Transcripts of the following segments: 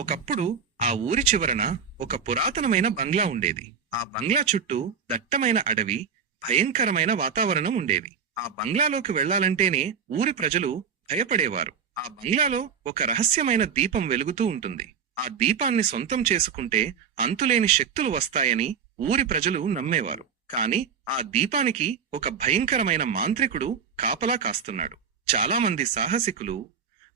ఒకప్పుడు ఆ ఊరి చివరన ఒక పురాతనమైన బంగ్లా ఉండేది. ఆ బంగ్లా చుట్టూ దట్టమైన అడవి భయంకరమైన వాతావరణం ఉండేవి. ఆ బంగ్లాలోకి వెళ్ళాలంటేనే ఊరి ప్రజలు భయపడేవారు. ఆ బంగ్లాలో ఒక రహస్యమైన దీపం వెలుగుతూ ఉంటుంది. ఆ దీపాన్ని సొంతం చేసుకుంటే అంతులేని శక్తులు వస్తాయని ఊరి ప్రజలు నమ్మేవారు. కాని ఆ దీపానికి ఒక భయంకరమైన మాంత్రికుడు కాపలా కాస్తున్నాడు. చాలా మంది సాహసికులు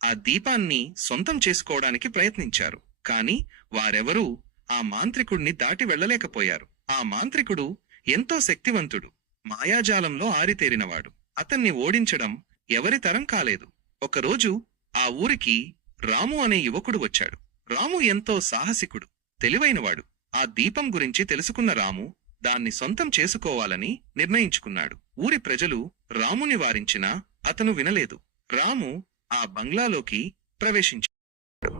ఆ దీపాన్ని సొంతం చేసుకోవడానికి ప్రయత్నించారు. కాని వారెవరూ ఆ మాంత్రికుడిని దాటి వెళ్ళలేకపోయారు. ఆ మాంత్రికుడు ఎంతో శక్తివంతుడు. మాయాజాలంలో ఆరితేరినవాడు. అతన్ని ఓడించడం ఎవరి తరం కాలేదు. ఒకరోజు ఆ ఊరికి రాము అనే యువకుడు వచ్చాడు. రాము ఎంతో సాహసికుడు తెలివైనవాడు. ఆ దీపం గురించి తెలుసుకున్న రాము దాన్ని సొంతం చేసుకోవాలని నిర్ణయించుకున్నాడు. ఊరి ప్రజలు రాముని వారించినా అతను వినలేదు. రాము ఆ బంగ్లాలోకి ప్రవేశించాడు.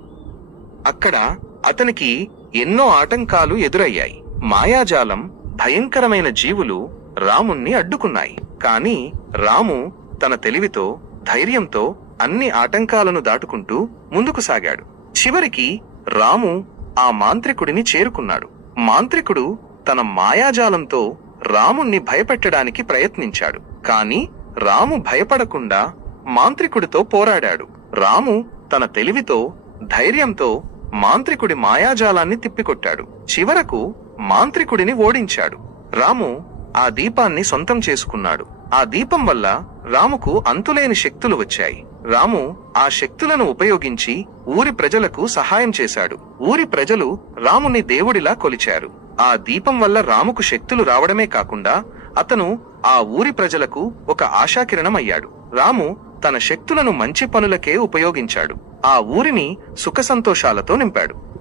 అక్కడ అతనికి ఎన్నో ఆటంకాలు ఎదురయ్యాయి. మాయాజాలం భయంకరమైన జీవులు రాముణ్ణి అడ్డుకున్నాయి. కాని రాము తన తెలివితో ధైర్యంతో అన్ని ఆటంకాలను దాటుకుంటూ ముందుకు సాగాడు. చివరికి రాము ఆ మాంత్రికుడిని చేరుకున్నాడు. మాంత్రికుడు తన మాయాజాలంతో రాముణ్ణి భయపెట్టడానికి ప్రయత్నించాడు. కాని రాము భయపడకుండా మాంత్రికుడితో పోరాడాడు. రాము తన తెలివితో ధైర్యంతో మాంత్రికుడి మాయాజాలాన్ని తిప్పికొట్టాడు. చివరకు మాంత్రికుడిని ఓడించాడు. రాము ఆ దీపాన్ని సొంతం చేసుకున్నాడు. ఆ దీపం వల్ల రాముకు అంతులేని శక్తులు వచ్చాయి. రాము ఆ శక్తులను ఉపయోగించి ఊరి ప్రజలకు సహాయం చేశాడు. ఊరి ప్రజలు రాముని దేవుడిలా కొలిచారు. ఆ దీపం వల్ల రాముకు శక్తులు రావడమే కాకుండా అతను ఆ ఊరి ప్రజలకు ఒక ఆశాకిరణం అయ్యాడు రాము తన శక్తులను మంచి పనులకే ఉపయోగించాడు. ఆ ఊరిని సుఖ సంతోషాలతో నింపాడు.